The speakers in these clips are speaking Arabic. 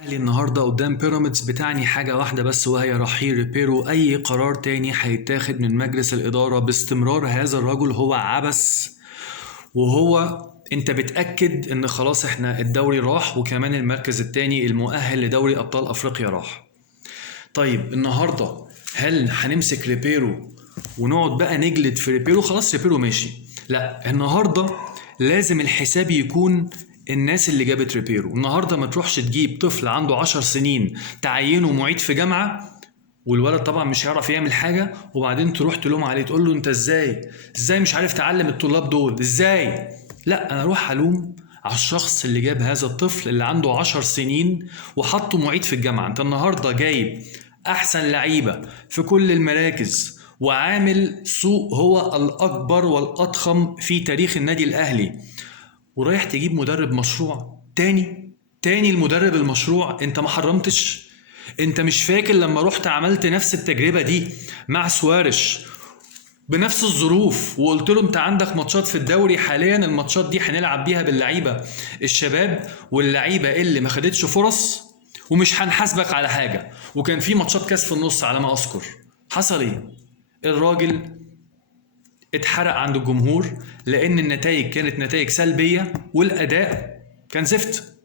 الاهلي النهارده قدام بيراميدز بتعني حاجه واحده بس، وهي رحيل ريبيرو. اي قرار تاني هيتاخد من مجلس الاداره باستمرار هذا الرجل هو عبث. انت بتاكد ان خلاص احنا الدوري راح، وكمان المركز التاني المؤهل لدوري ابطال افريقيا راح. طيب النهارده هل هنمسك ريبيرو ونقعد بقى نجلد في ريبيرو؟ خلاص ريبيرو ماشي. لا، النهارده لازم الحساب يكون الناس اللي جابت ريبيرو. النهارده ما تروحش تجيب طفل عنده 10 سنين تعينه معيد في جامعه، والولد طبعا مش هيعرف يعمل حاجه، وبعدين تروح تلوم عليه تقول له انت ازاي مش عارف تعلم الطلاب دول ازاي. لا، انا اروح الوم على الشخص اللي جاب هذا الطفل اللي عنده 10 سنين وحطه معيد في الجامعه. انت النهارده جايب احسن لعيبه في كل المراكز، وعامل سوق هو الاكبر والاضخم في تاريخ النادي الاهلي، ورايح تجيب مدرب مشروع تاني المدرب المشروع. انت ما حرمتش؟ انت مش فاكر لما رحت عملت نفس التجربة دي مع سوارش بنفس الظروف، وقلت له انت عندك ماتشات في الدوري حاليا، الماتشات دي هنلعب بيها باللعيبة الشباب واللعيبة اللي ما خدتش فرص، ومش هنحاسبك على حاجة، وكان في ماتشات كاس في النص على ما اذكر. حصل ايه؟ الراجل اتحرق عند الجمهور لان النتائج كانت نتائج سلبية والاداء كان زفت.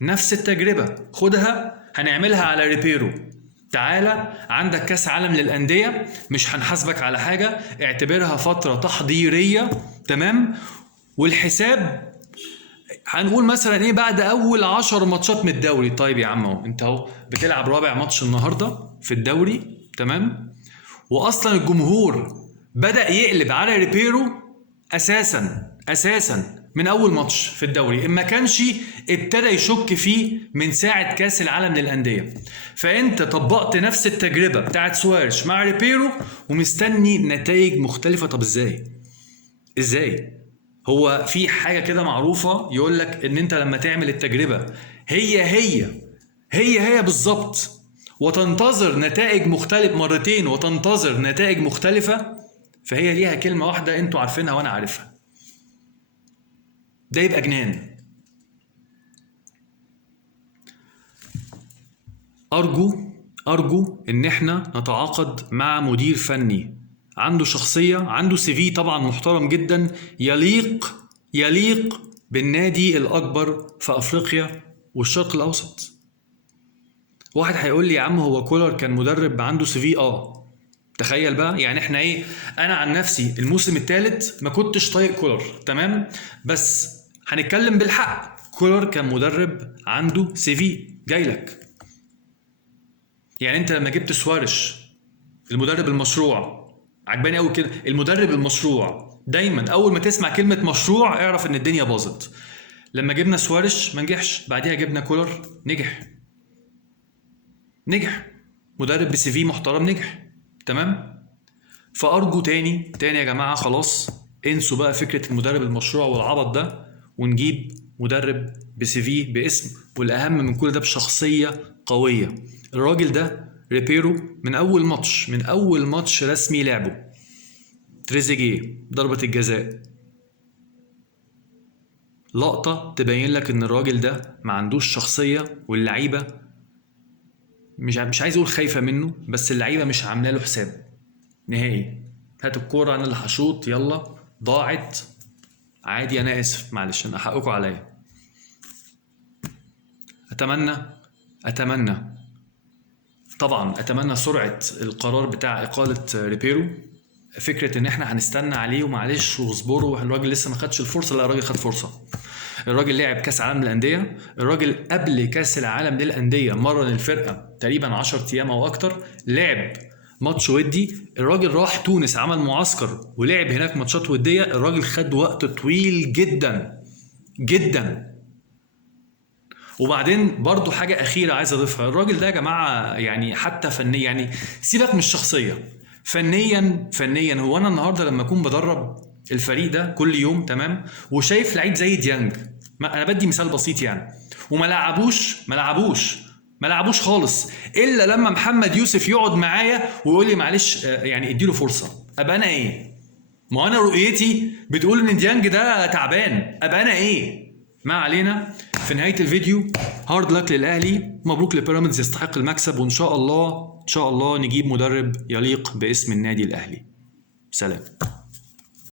نفس التجربة خدها، هنعملها على ريبيرو. تعالى عندك كاس عالم للأندية، مش هنحاسبك على حاجة، اعتبرها فترة تحضيرية، تمام؟ والحساب هنقول مثلا ايه بعد اول 10 ماتشات من الدوري. طيب يا عم اهو انت اهو بتلعب رابع ماتش النهارده في الدوري، تمام؟ واصلا الجمهور بدأ يقلب على ريبيرو اساسا من اول ماتش في الدوري، اما كانش ابتدى يشك فيه من ساعة كاس العالم للأندية. فانت طبقت نفس التجربة بتاعت سوارش مع ريبيرو ومستني نتائج مختلفة. طب ازاي؟ هو في حاجة كده معروفة يقول لك ان انت لما تعمل التجربة هي بالظبط، وتنتظر نتائج مختلف مرتين وتنتظر نتائج مختلفة، فهي ليها كلمة واحدة انتوا عارفينها وانا عارفها، ده يبقى جنان. ارجو ان احنا نتعاقد مع مدير فني عنده شخصية، عنده سي في طبعا محترم جدا، يليق بالنادي الاكبر في افريقيا والشرق الاوسط. واحد هيقول لي يا عم هو كولر كان مدرب عنده سي في؟ تخيل بقى، يعني احنا ايه، انا عن نفسي الموسم الثالث ما كنتش طايق كولر، تمام؟ بس هنتكلم بالحق، كولر كان مدرب عنده سي في جاي لك. يعني انت لما جبت سوارش المدرب المشروع، عجباني قوي كده المدرب المشروع، دايما اول ما تسمع كلمة مشروع اعرف ان الدنيا باظت. لما جبنا سوارش ما نجحش، بعديها جبنا كولر نجح مدرب بسي في محترم نجح، تمام؟ فارجو تاني يا جماعه، خلاص انسوا بقى فكره المدرب المشروع والعبط ده، ونجيب مدرب بسي في باسم، والاهم من كل ده بشخصيه قويه. الراجل ده ريبيرو من اول ماتش رسمي لعبه، تريزيجيه ضربه الجزاء، لقطه تبين لك ان الراجل ده ما عندوش شخصيه، واللعيبه مش عايز اقول خايفه منه، بس اللعيبه مش عامله له حساب نهائي. هات الكوره انا اللي هشوط، يلا ضاعت عادي، انا اسف معلش، انا حقكم عليا. اتمنى طبعا سرعه القرار بتاع اقاله ريبيرو. فكره ان احنا هنستنى عليه ومعلش واصبروا الراجل لسه ما خدش الفرصه، لا الراجل خد فرصه. الراجل لعب كاس عالم للانديه، الراجل قبل كاس العالم للانديه مرن الفرقه تقريبا 10 ايام او اكتر، لعب ماتش ودي، الراجل راح تونس عمل معسكر ولعب هناك ماتشات وديه، الراجل خد وقت طويل جدا. وبعدين برضو حاجه اخيره عايز اضيفها، الراجل ده يا جماعه يعني حتى فنيا، يعني سيبك من الشخصيه، فنيا هو انا النهارده لما اكون بدرب الفريق ده كل يوم، تمام، وشايف لعيب زي ديانج، انا بدي مثال بسيط يعني، وما لعبوش خالص، الا لما محمد يوسف يقعد معايا ويقول لي معلش يعني اديله فرصه، ابقى انا ايه؟ ما انا رؤيتي بتقول ان ديانج ده تعبان، ابقى انا ايه؟ ما علينا. في نهايه الفيديو هارد لك للاهلي، مبروك لبيراميدز، يستحق المكسب، وان شاء الله نجيب مدرب يليق باسم النادي الاهلي. سلام.